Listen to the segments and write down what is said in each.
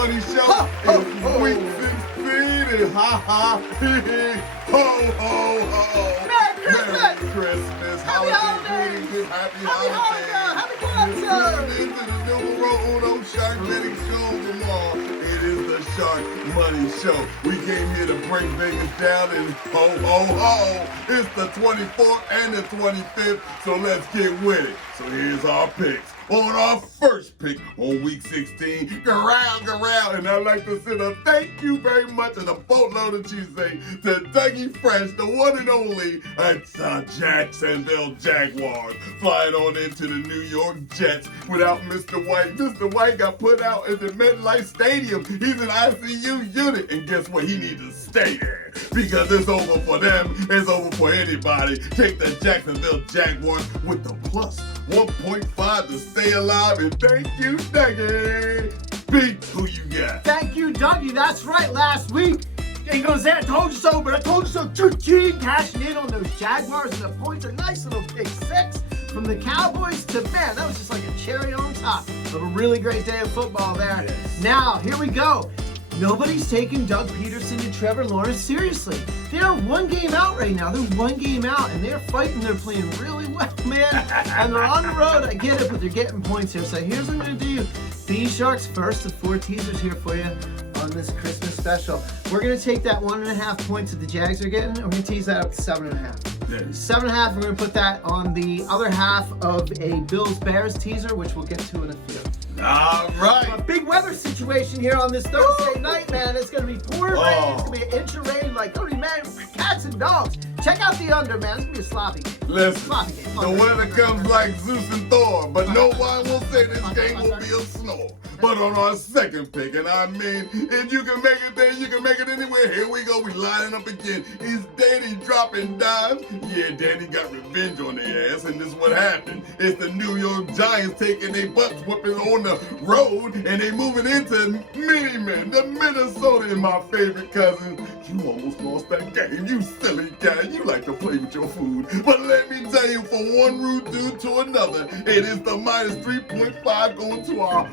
Money Show. It's weeks and speed and ha ha hee hee ho ho ho. Merry Christmas. Happy holidays. Greetings. Happy Happy holidays. Kwanzaa. Into the numero uno Sharkmoney show of them all. It is the Sharkmoney Show. We came here to break Vegas down and ho ho ho. It's the 24th and the 25th, so let's get with it. So here's our picks. On our first pick on week 16, Garrell, and I'd like to send a thank you very much and a boatload of cheesesteak to Dougie Fresh, the one and only Jacksonville Jaguars, flying on into the New York Jets without Mr. White. Mr. White got put out in the MetLife Stadium. He's an ICU unit, and guess what? He needs to stay there because it's over for them. It's over for anybody. Take the Jacksonville Jaguars with the plus 1.5 to stay alive, and thank you, Dougie. Pete, who you got? Thank you, Dougie. That's right. Last week, he goes there, I told you so, but I told you so. Ching, cashing in on those Jaguars and the points. A nice little pick six from the Cowboys to, man, that was just like a cherry on top of a really great day of football there. Yes. Now, here we go. Nobody's taking Doug Peterson and Trevor Lawrence seriously. They're one game out right now. They're one game out, and they're fighting. They're playing really well, man. And they're on the road. I get it, but they're getting points here. So here's what I'm going to do. B-Shark's first of 4 teasers here for you on this Christmas special. We're going to take that 1.5 points that the Jags are getting, and we're going to tease that up to 7.5. Yes. 7.5, we're going to put that on the other half of a Bills-Bears teaser, which we'll get to in a few. All right. A big weather situation here on this Thursday night, man. It's going to be pouring rain. It's going to be an inch of rain, like, oh, man, cats and dogs. Check out the under, man. It's going to be a sloppy game. Listen, Sloppy game. the weather comes like Zeus and Thor, but no one will say this game will be a snore. But on our second pick, and I mean, if you can make it there, you can make it anywhere. Here we go. We lining up again. Is Danny dropping dimes? Yeah, Danny got revenge on their ass, and this is what happened. It's the New York Giants taking their butts whooping on the road, and they moving into Mini-Men, the Minnesota, and my favorite cousin. You almost lost that game, you silly guy. You like to play with your food. But let me tell you, for one rude dude to another, it is the minus 3.5 going to our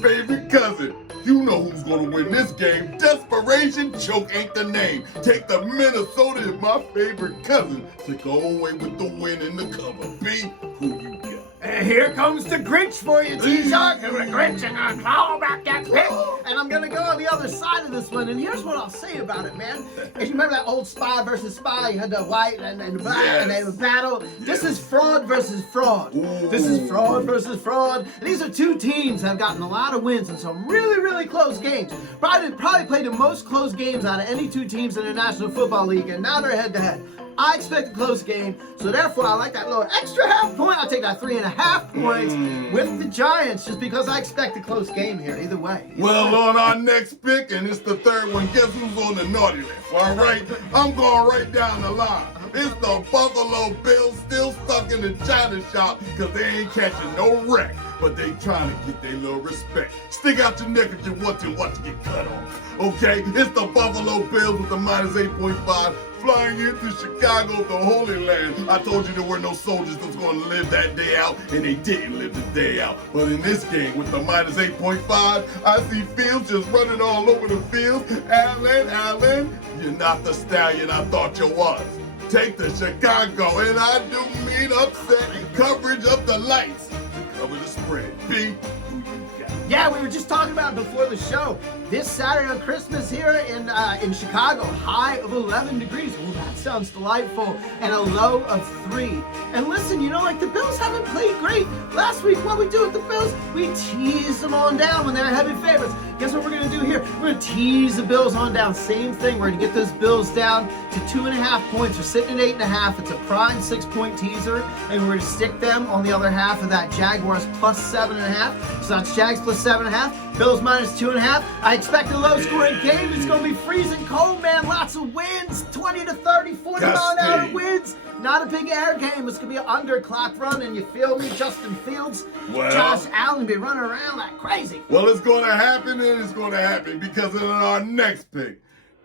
favorite cousin. You know who's going to win this game. Desperation choke ain't the name. Take the Minnesota is my favorite cousin to go away with the win in the cover. B, who you got? And here comes the Grinch for you, T-Shark. The Grinch and I'm claw back that pick. And I'm going to go on the other side of this one. And here's what I'll say about it, man. If you remember that old spy versus spy, you had the white and the black, and they would battle. This is fraud versus fraud. Ooh. This is fraud versus fraud. And these are two teams that have gotten a lot of wins in some really, really close games. Probably played the most close games out of any two teams in the National Football League, and now they're head-to-head. I expect a close game, so therefore I like that little extra half point. I'll take that 3.5 points with the Giants just because I expect a close game here, either way. Well, on our next pick, and it's the third one, guess who's on the naughty list, all right? I'm going right down the line. It's the Buffalo Bills still stuck in the China shop because they ain't catching no wreck, but they trying to get their little respect. Stick out your neck if you want to get cut off, okay? It's the Buffalo Bills with the minus 8.5. Flying into Chicago, the Holy Land. I told you there were no soldiers that was going to live that day out, and they didn't live the day out. But in this game, with the minus 8.5, I see Fields just running all over the field. Allen, you're not the stallion I thought you was. Take the Chicago, and I do mean upset coverage of the lights to cover the spread. B, who you got? Yeah, we were just talking about it before the show. This Saturday on Christmas here in Chicago, high of 11 degrees. Well, that sounds delightful. And a low of 3. And listen, you know, like the Bills haven't played great. Last week, what we do with the Bills, we tease them on down when they're heavy favorites. Guess what we're going to do here? We're going to tease the Bills on down. Same thing. We're going to get those Bills down to 2.5 points. We're sitting at 8.5. It's a prime 6-point teaser. And we're going to stick them on the other half of that Jaguars plus 7.5. So that's Jags plus 7.5. Bills minus 2.5. I expect a low-scoring game. It's going to be freezing cold, man. Lots of winds. 20 to 30, 40 mile-an-hour winds. Not a big air game. It's going to be an under-clock run, and you feel me? Justin Fields, Josh Allen be running around like crazy. Well, it's going to happen, and it's going to happen because in our next pick,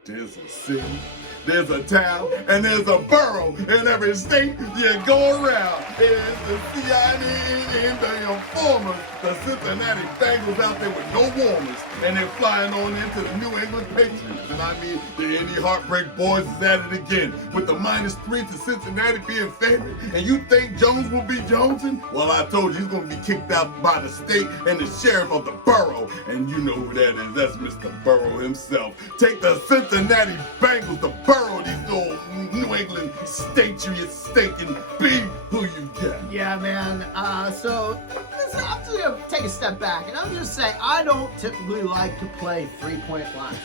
there's a city there's a town, and there's a borough in every state you go around. It's the CIN, the informers, the Cincinnati Bengals out there with no warmers, and they're flying on into the New England Patriots. And I mean, the Indy Heartbreak Boys is at it again with the -3 to Cincinnati being favored. And you think Jones will be jonesing? Well, I told you he's going to be kicked out by the state and the sheriff of the borough. And you know who that is. That's Mr. Burrow himself. Take the Cincinnati Bengals to burrow these little New England Patriots stinking. Be who you got. Yeah, man. So listen, I'm just gonna take a step back, and I'm just saying I don't typically like to play 3-point lines,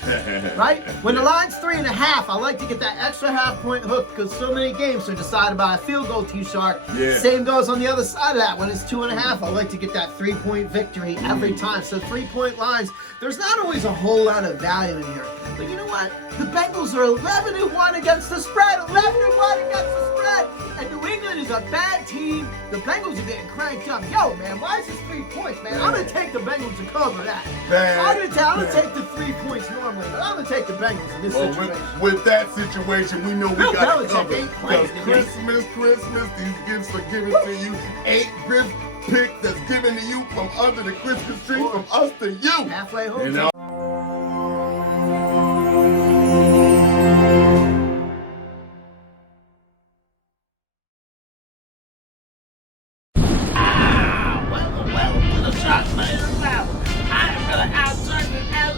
right? When the line's 3.5, I like to get that extra half-point hook because so many games are decided by a field goal, T-Shark. Yeah. Same goes on the other side of that. When it's 2.5, I like to get that 3-point victory every time. So 3-point lines, there's not always a whole lot of value in here. But you know what? The Bengals are 11-1 against the spread. 11-1 against the spread. And New England is a bad team. The Bengals are getting cranked up. Yo, man, why is this 3 points, man? I'm going to take the Bengals to cover that. I'm going to take the 3 points normally, but I'm going to take the Bengals in this situation. With that situation, we know we got to cover. Because Christmas, these gifts are given to you. 8 gift picks that's given to you from under the Christmas tree, from us to you. Halfway home. Welcome to the Sharkmoney Rivalry. I am really outside as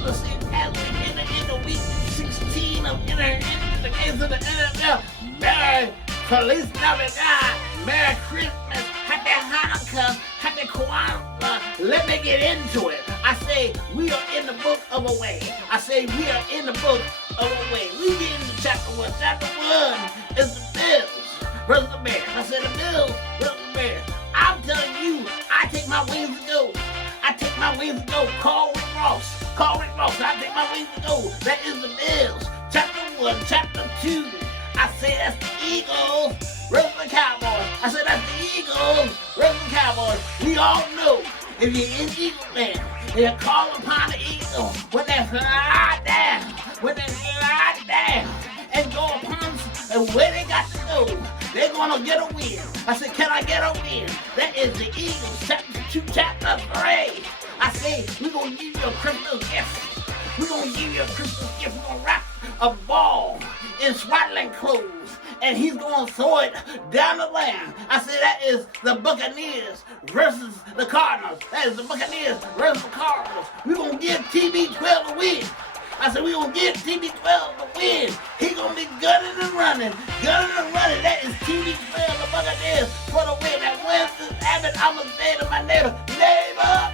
in the week 16 of the games of the NFL. Merry Feliz Navidad, Merry Christmas, Happy Hanukkah, Happy Kwanzaa. Let me get into it. I say we are in the book of a way. I say we are in the book of a way. We get into chapter 1. Chapter 1 is the Bills versus the Bears. I said the Bills versus the Bears. I'm telling you, I take my wings to go. I take my wings to go. Call Rick Ross. Call Rick Ross. I take my wings to go. That is the Bills. Chapter 1. Chapter 2. I say that's the Eagles versus the Cowboys. I say that's the Eagles versus the Cowboys. We all know if you're in Eagle land, you call upon the Eagles when they fly down, and go upon and where they got to go. They're gonna get a win. I said, can I get a win? That is the Eagles, chapter 2, chapter 3. I say, we're gonna give you a Christmas gift. We're gonna give you a Christmas gift. We're gonna wrap a ball in swaddling clothes, and he's gonna throw it down the lane. I say that is the Buccaneers versus the Cardinals. That is the Buccaneers versus the Cardinals. We're gonna give TB12 a win. I said, we're going to give TB12 a win. He going to be gunning and running. That is TB12, the Buccaneers, for the win. That Winston Abbott, I'm going to say to my neighbor, kid, what?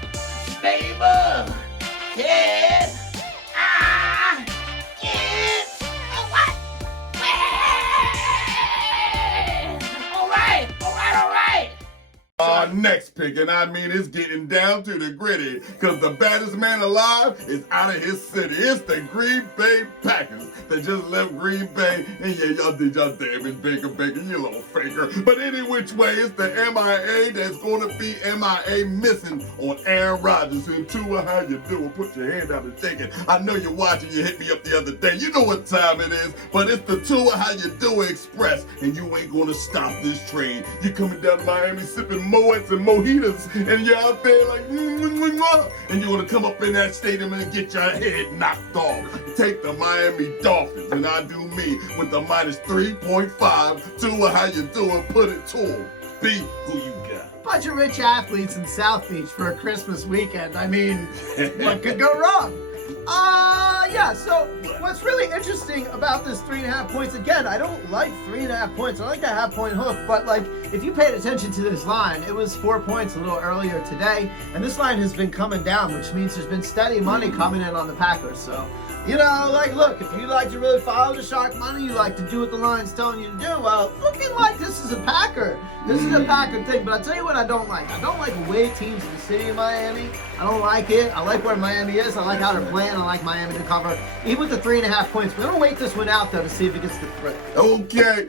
All right. Our next pick, and I mean it's getting down to the gritty, because the baddest man alive is out of his city. It's the Green Bay Packers. They just left Green Bay, and yeah, y'all did y'all damage, Baker, you little faker. But any which way, it's the MIA that's going to be MIA missing on Aaron Rodgers. And Tua, how you doing? Put your hand out and shake it. I know you're watching. You hit me up the other day. You know what time it is, but it's the Tua, how you doing Express, and you ain't going to stop this train. You coming down to Miami sipping Moets and mojitos, and you're out there like, and you're gonna come up in that stadium and get your head knocked off. Take the Miami Dolphins, and I do me with the -3.5. Tua, how you doing? Put it to him. Be who you got. Bunch of rich athletes in South Beach for a Christmas weekend. I mean, what could go wrong? Yeah, so what's really interesting about this 3.5 points, again, I don't like 3.5 points. I like that half-point hook, but like, if you paid attention to this line, it was 4 points a little earlier today, and this line has been coming down, which means there's been steady money coming in on the Packers. So, you know, like, look, if you like to really follow the shark money, you like to do what the line's telling you to do, well, looking like this is a Packer. This is a Packer thing, but I'll tell you what I don't like. I don't like away teams in the city of Miami. I don't like it. I like where Miami is. I like how they're playing. I like Miami to cover. Even with the 3.5 points, we're going to wait this one out, though, to see if it gets to 3. Okay.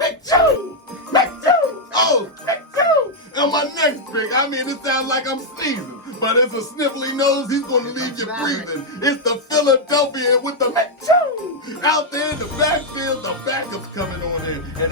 And my next pick, I mean, it sounds like I'm sneezing, but it's a sniffly nose. He's going to leave you breathing. It's the Philadelphia with the out there in the backfield, the back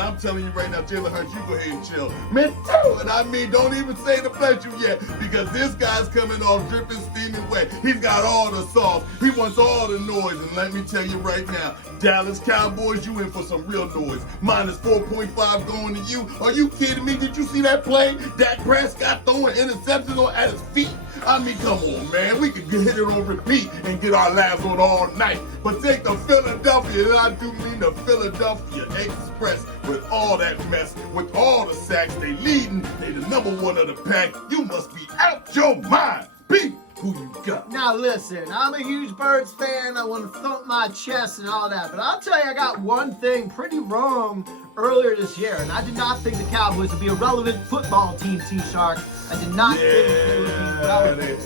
I'm telling you right now, Jalen Hurts, you go ahead and chill. Man, too. And I mean, don't even say the bless you yet, because this guy's coming off dripping, steaming wet. He's got all the sauce. He wants all the noise. And let me tell you right now, Dallas Cowboys, you in for some real noise. Minus 4.5 going to you. Are you kidding me? Did you see that play? Dak Prescott throwing interceptions at his feet. I mean, come on, man. We could hit it on repeat and get our laughs on all night. But take the Philadelphia, and I do mean the Philadelphia Express, with all that mess, with all the sacks they leading. They the number one of the pack. You must be out your mind. Be who you got. Now listen, I'm a huge Birds fan. I want to thump my chest and all that. But I'll tell you, I got one thing pretty wrong earlier this year. And I did not think the Cowboys would be a relevant football team, T-Shark. I did not think they would be relevant.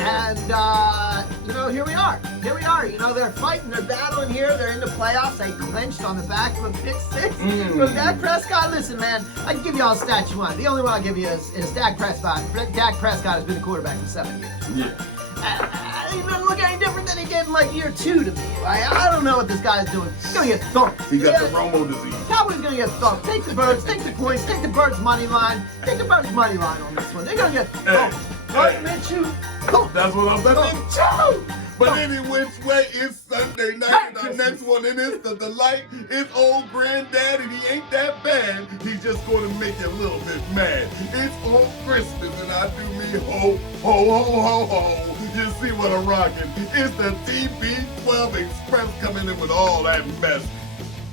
And, here we are. Here we are. They're fighting. They're battling here. They're in the playoffs. They clinched on the back of a pick six from Dak Prescott. Listen, man, I can give you all the stats you want. The only one I'll give you is Dak Prescott. Dak Prescott has been the quarterback for 7 years. Yeah. He doesn't look any different than he did in like year 2 to me. I don't know what this guy's doing. He's going to get thumped. He got the Romo disease. Cowboys going to get thumped. Take the Birds, take the points, take the Birds money line. Take the Birds money line on this one. They're going to get thumped. Right, Mitchell? That's what I'm saying. But any which way, it's Sunday night, and our next one, and it's the delight. It's old granddad, and he ain't that bad. He's just going to make you a little bit mad. It's on Christmas, and I do me ho, ho, ho, ho, ho. You see what I'm rocking. It's the TB12 Express coming in with all that mess.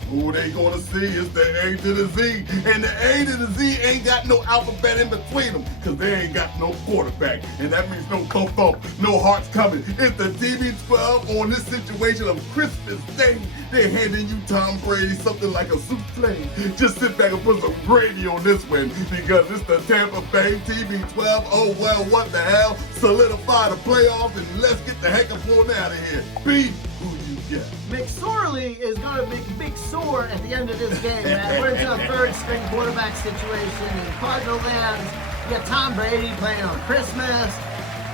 Who they gonna see is the A to the Z. And the A to the Z ain't got no alphabet in between them, because they ain't got no quarterback. And that means no thump, no hearts coming. It's the TB12 on this situation of Christmas Day. They're handing you Tom Brady something like a souffle. Just sit back and put some gravy on this one, because it's the Tampa Bay TB12. Oh, well, what the hell? Solidify the playoffs, and let's get the heck up on out of here. Be who you got. McSorley is going to make big sore at the end of this game, man. We're into a third-string quarterback situation in Cardinal lands. You got Tom Brady playing on Christmas,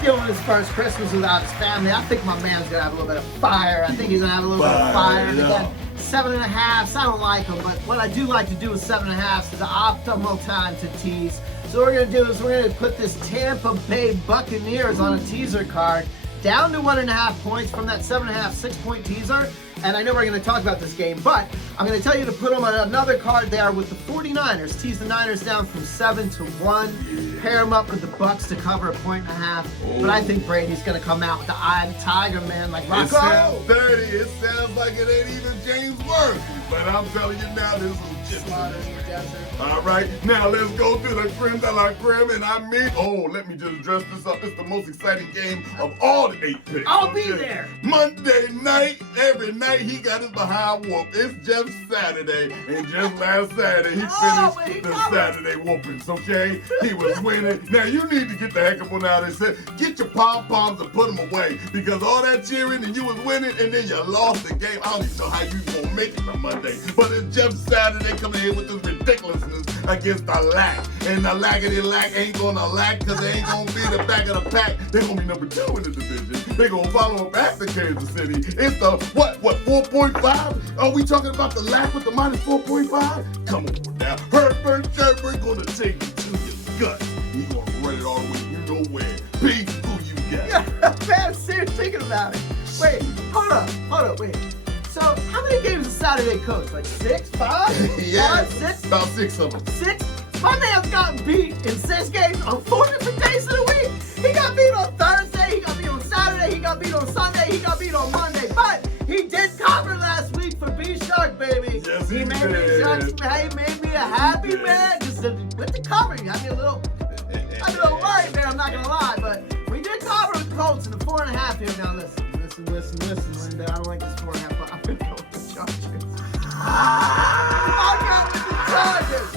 dealing with his first Christmas without his family. I think my man's going to have a little bit of fire. I think he's going to have a little bit of fire. Again, 7.5. I don't like them, but what I do like to do with 7.5 is the optimal time to tease. So what we're going to do is we're going to put this Tampa Bay Buccaneers on a teaser card, down to 1.5 points from that 7.5, 6-point teaser. And I know we're going to talk about this game, but I'm going to tell you to put them on another card there with the 49ers. Tease the Niners down from 7 to 1. Pair them up with the Bucks to cover 1.5. But I think Brady's going to come out with the eye of the tiger, man, like Rocco. It sounds dirty. It sounds like it ain't even James Worthy. But I'm telling you now, this is just all right, now let's go to the creme de la creme, and I mean, let me just dress this up. It's the most exciting game of all the 8 picks. I'll be there. Monday night, every night he got his behind whooped. It's just Saturday, and just last Saturday he finished the Saturday whoopings, okay? He was winning. Now you need to get the heck up on out and say, get your pom-poms and put them away, because all that cheering and you was winning, and then you lost the game. I don't even know how you gonna make it on Monday, but it's just Saturday coming here with this ridiculousness against the lack. And the lackety-lack ain't gonna lack, because they ain't gonna be the back of the pack. They're gonna be number 2 in the division. They're gonna follow up after Kansas City. It's the, what, 4.5? Are we talking about the lack with the minus 4.5? Come on now. Herbert gonna take you to your gut. He's gonna run it all the way, you know where. Be who you got. Yeah, man, serious thinking about it. Wait, hold up, wait. So, how many games does Saturday coach? Like 6, 5? Yeah, 5, 6? about 6 of them. 6? My man's gotten beat in 6 games on 4 different days of the week. He got beat on Thursday, he got beat on Saturday, he got beat on Sunday, he got beat on Monday. But he did cover last week for B-Shark, baby. Yes, he made did. He made me a happy man just with the covering. I'm a little worried there, I'm not going to lie. But we did cover with the Colts in the 4.5 here. Now listen, Linda. I don't like this 4.5, but I'm going to go with the Chargers. I'll go with the Chargers.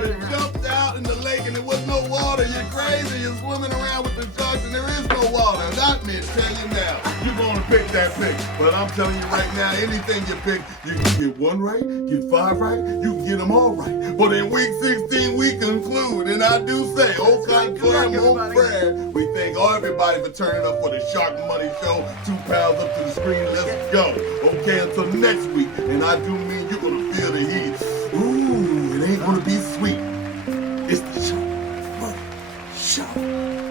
You jumped out in the lake and there was no water. You're crazy. You're swimming around with the sharks and there is no water. Not me, tell you now. You're going to pick that pick. But I'm telling you right now, anything you pick, you can get 1 right, get 5 right, you can get them all right. But in week 16, we conclude. And I do say, oh, confirm, oh, prayer. We thank everybody for turning up for the Shark Money Show. 2 pounds up to the screen. Let's go. Okay, until next next week. And I do mean you're gonna feel the heat. Ooh, it ain't gonna be sweet. It's the Shark Money Show.